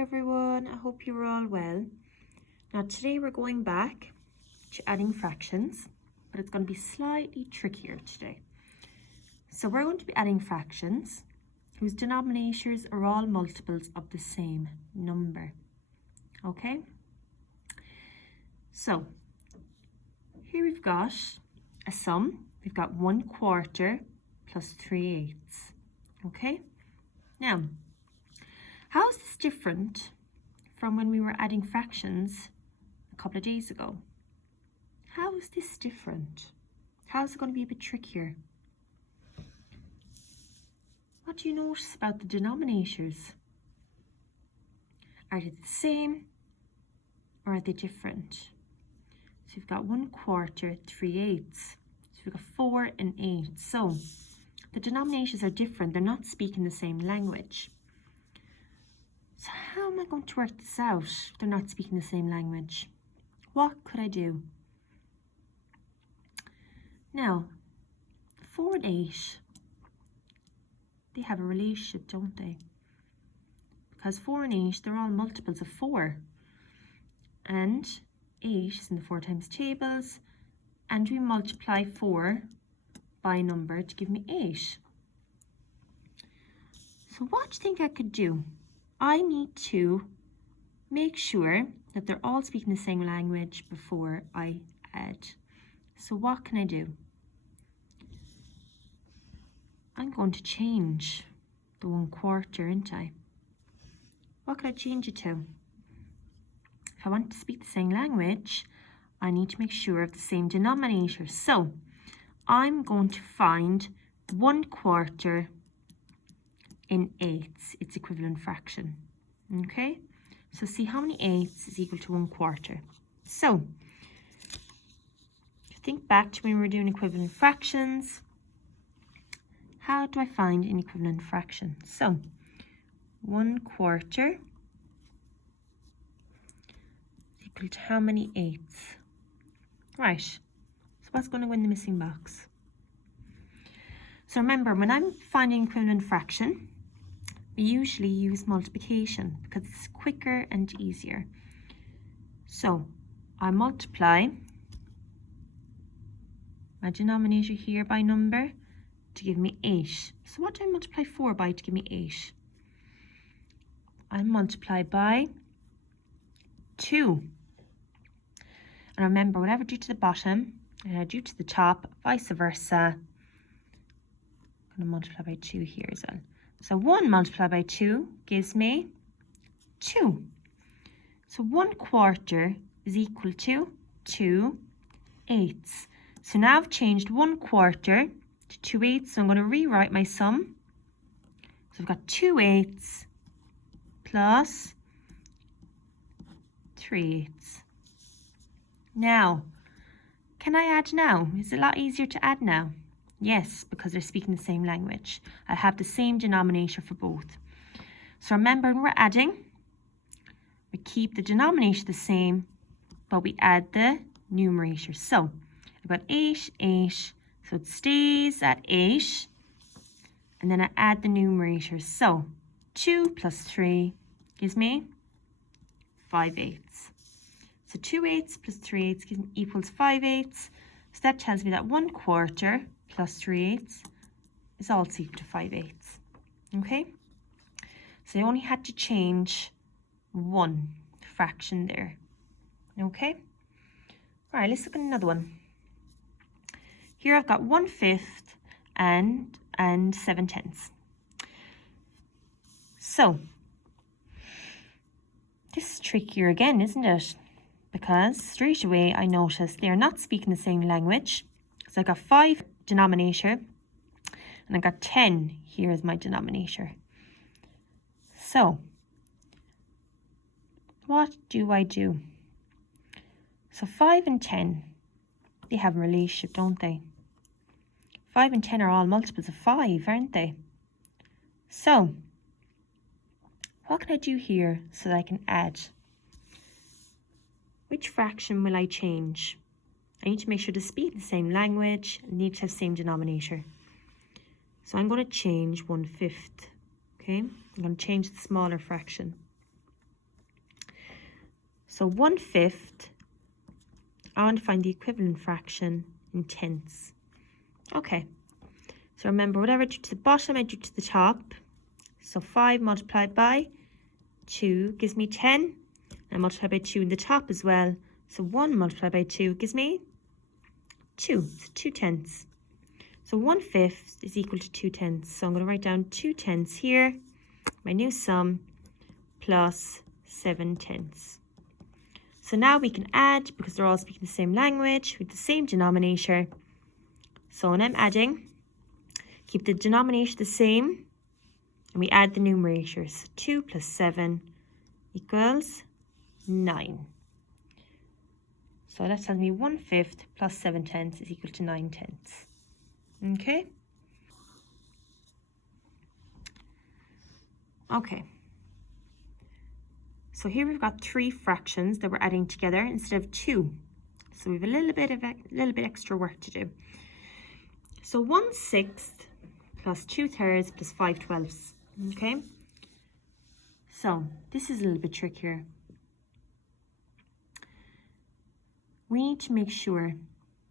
everyone, I hope you're all well. Now today we're going back to adding fractions, but it's going to be slightly trickier today. So we're going to be adding fractions whose denominators are all multiples of the same number. Okay? So here we've got a sum. We've got 1/4 plus 3/8. Okay? Now, how is this different from when we were adding fractions a couple of days ago? How is this different? How is it going to be a bit trickier? What do you notice about the denominators? Are they the same or are they different? So we've got 1/4, 3/8. So we've got 4 and 8. So the denominators are different. They're not speaking the same language. So how am I going to work this out? They're not speaking the same language. What could I do? Now, 4 and 8, they have a relationship, don't they? Because 4 and 8, they're all multiples of 4. And 8 is in the 4 times tables. And we multiply 4 by a number to give me 8. So what do you think I could do? I need to make sure that they're all speaking the same language before I add. So what can I do? I'm going to change the 1/4, aren't I? What could I change it to? If I want to speak the same language, I need to make sure of the same denominator. So I'm going to find 1/4 in 8s, its equivalent fraction. Okay, so see how many 8s is equal to 1/4. So think back to when we were doing equivalent fractions. How do I find an equivalent fraction? So 1/4 is equal to how many 8s? Right, so what's going to go in the missing box? So remember, when I'm finding equivalent fraction, we usually use multiplication because it's quicker and easier. So I multiply my denominator here by number to give me 8. So what do I multiply 4 by to give me 8? I multiply by 2. And remember, whatever I do to the bottom, and I do to the top, vice versa. I'm going to multiply by 2 here as well. So 1 multiplied by 2 gives me 2. So 1/4 is equal to 2 8s. So now I've changed 1/4 to 2 8s. So I'm going to rewrite my sum. So I've got 2 8s plus 3 8s. Now, can I add now? Is it a lot easier to add now? Yes, because they're speaking the same language. I have the same denominator for both. So remember, when we're adding, we keep the denominator the same, but we add the numerator. So I've got 8, 8, so it stays at 8, and then I add the numerators. So 2 plus 3 gives me 5 8s. So 2 8s plus 3 8s equals 5 8s. So that tells me that 1/4 plus 3 8s is also equal to 5 8s. Okay? So I only had to change one fraction there. Okay? All right, let's look at another one. Here I've got 1/5 and 7/10. So this is trickier again, isn't it? Because straight away I notice they're not speaking the same language. So I got 5 denominator and I got 10 here as my denominator. So what do I do? So 5 and 10, they have a relationship, don't they? 5 and 10 are all multiples of 5, aren't they? So what can I do here so that I can add? Which fraction will I change? I need to make sure to speak the same language, I need to have the same denominator. So I'm going to change 1/5, okay? I'm going to change the smaller fraction. So 1/5, I want to find the equivalent fraction in tenths. Okay, so remember, whatever I do to the bottom, I do to the top. So 5 multiplied by 2 gives me 10. I multiply by 2 in the top as well. So 1 multiplied by 2 gives me 2. So 2 tenths. So 1/5 is equal to 2 tenths. So I'm going to write down 2 tenths here, my new sum, plus 7 tenths. So now we can add, because they're all speaking the same language with the same denominator. So when I'm adding, keep the denominator the same, and we add the numerators. 2 plus 7 equals 9. So that tells me 1/5 plus 7 tenths is equal to 9 tenths. Okay? Okay. So here we've got 3 fractions that we're adding together instead of 2. So we have a little bit extra work to do. So 1/6 plus 2/3 plus 5/12. Okay? So this is a little bit trickier. We need to make sure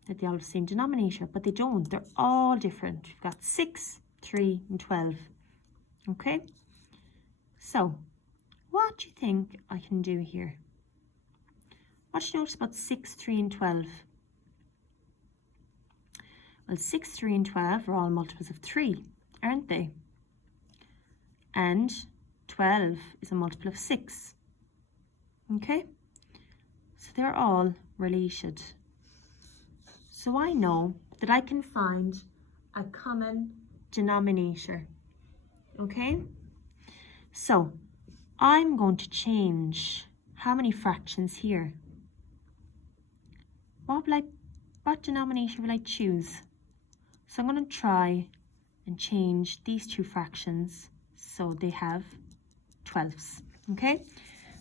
that they all have the same denominator, but they don't. They're all different. We've got 6, 3, and 12. Okay? So what do you think I can do here? What do you notice about 6, 3, and 12? Well, 6, 3, and 12 are all multiples of 3, aren't they? And 12 is a multiple of 6. Okay? So they're all related. So I know that I can find a common denominator. Okay? So I'm going to change how many fractions here. What denominator will I choose? So I'm going to try and change these 2 fractions so they have 12ths. Okay?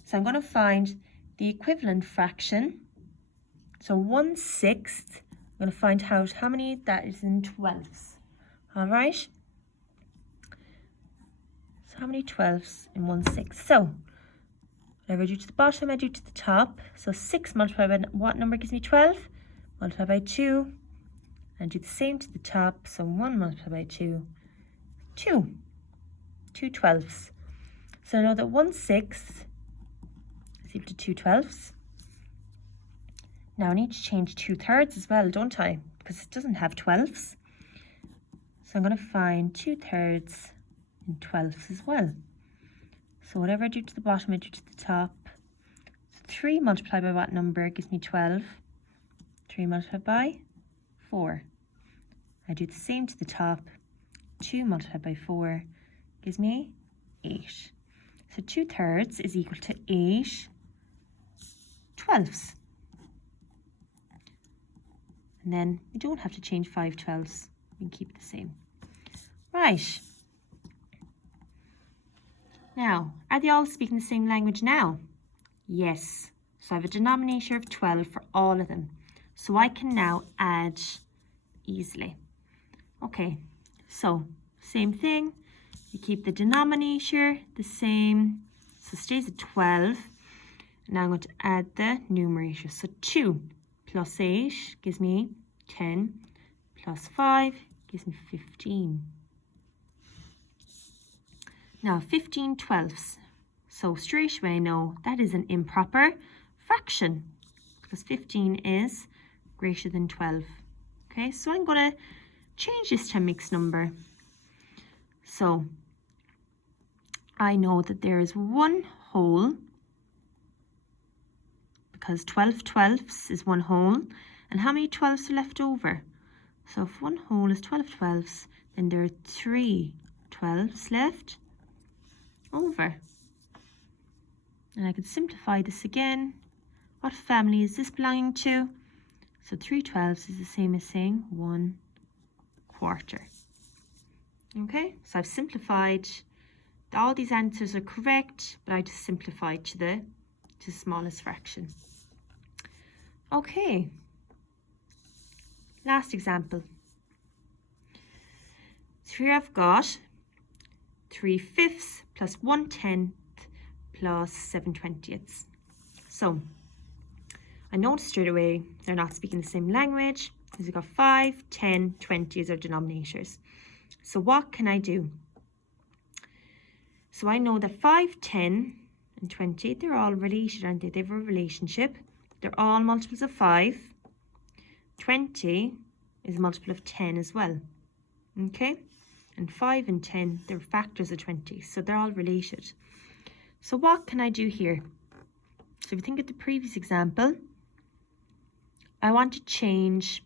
So I'm going to find the equivalent fraction. So 1/6, I'm going to find out how many that is in 12ths. All right? So how many 12ths in 1/6? So whatever I do to the bottom, I do to the top. So 6 multiplied by what number gives me 12? Multiply by 2. And do the same to the top. So 1 multiplied by 2, 2. 2 12ths. So I know that 1/6 is equal to 2 12ths. Now I need to change 2/3 as well, don't I? Because it doesn't have 12ths. So I'm going to find 2/3 in 12ths as well. So whatever I do to the bottom, I do to the top. So 3 multiplied by what number gives me 12? 3 multiplied by 4. I do the same to the top. 2 multiplied by 4 gives me 8. So 2/3 is equal to 8 12ths. And then we don't have to change 5 12ths. We can keep it the same. Right. Now, are they all speaking the same language now? Yes. So I have a denominator of 12 for all of them. So I can now add easily. Okay, so same thing. You keep the denominator the same. So it stays at 12. Now I'm going to add the numerator. So 2 plus 8 gives me 10, plus 5 gives me 15. Now 15 12ths. So straight away I know that is an improper fraction because 15 is greater than 12. Okay, so I'm going to change this to a mixed number. So I know that there is one whole, because 12 12ths is one whole, and how many 12ths are left over? So if one whole is 12 12ths, then there are 3 12ths left over. And I could simplify this again. What family is this belonging to? So 3 12ths is the same as saying 1/4. Okay, so I've simplified. All these answers are correct, but I just simplified to the smallest fraction. Okay, last example. So here I've got 3/5 plus 1/10 plus 7/20. So I noticed straight away they're not speaking the same language because we've got 5, 10, 20 as our denominators. So what can I do? So I know that 5, 10, and 20, they're all related, aren't they? They have a relationship. They're all multiples of 5. 20 is a multiple of 10 as well. Okay? And 5 and 10, they're factors of 20, so they're all related. So what can I do here? So if you think of the previous example, I want to change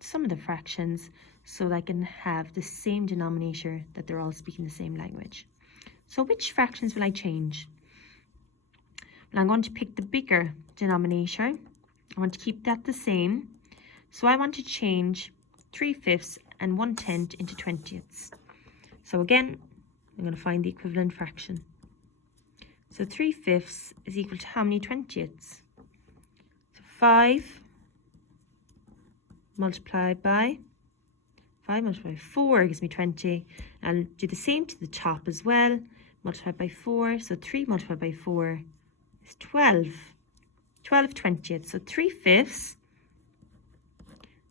some of the fractions so that I can have the same denominator, that they're all speaking the same language. So which fractions will I change? Well, I'm going to pick the bigger denominator. I want to keep that the same. So I want to change 3/5 and 1/10 into 20ths. So again, I'm going to find the equivalent fraction. So 3/5 is equal to how many 20ths? So 5 multiplied by 4 gives me 20. I'll do the same to the top as well. Multiplied by 4, so 3 multiplied by 4 is 12. 12 20ths, so 3/5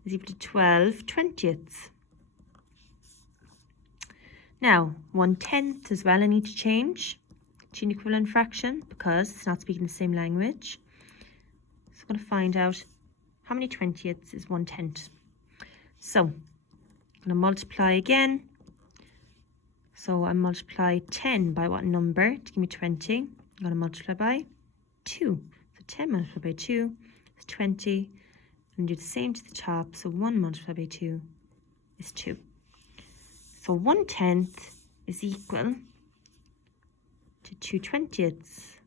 is equal to 12 20ths. Now, 1/10 as well I need to change to an equivalent fraction because it's not speaking the same language. So I'm going to find out how many 20ths is 1/10. So I'm going to multiply again. So I multiply 10 by what number to give me 20? I'm going to multiply by 2. So 10 multiplied by 2 is 20. And do the same to the top. So 1 multiplied by 2 is 2. So 1/10 is equal to 2 20ths.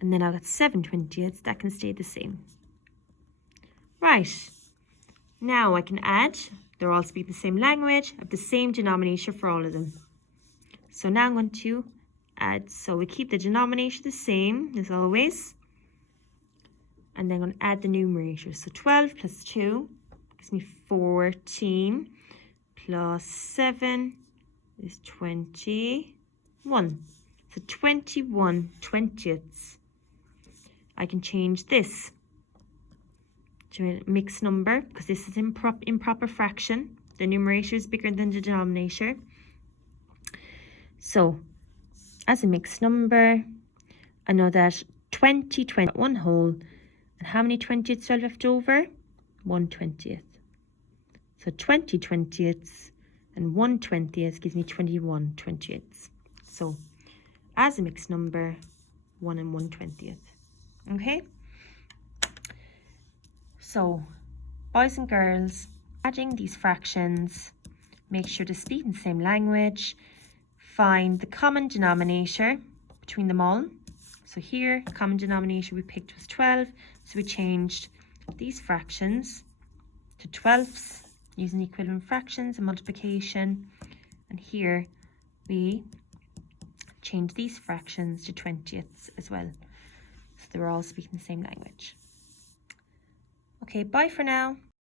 And then I've got 7 20ths. That can stay the same. Right. Now I can add. They're all speaking the same language. I have the same denominator for all of them. So now I'm going to add. So we keep the denominator the same as always. And then I'm going to add the numerator. So 12 plus 2 gives me 14. Plus 7 is 21. So 21 20ths. I can change this to a mixed number because this is improper fraction. The numerator is bigger than the denominator. So as a mixed number, I know that 20 one whole. And how many 20ths are left over? 1 20th. So 20 20ths and 1 20th gives me 21 20ths. So as a mixed number, 1 and 1 20th. Okay? So boys and girls, adding these fractions, make sure to speak in the same language, find the common denominator between them all. So here, the common denominator we picked was 12, so we changed these fractions to 12ths using equivalent fractions and multiplication. And here we changed these fractions to 20ths as well. So they were all speaking the same language. Okay, bye for now.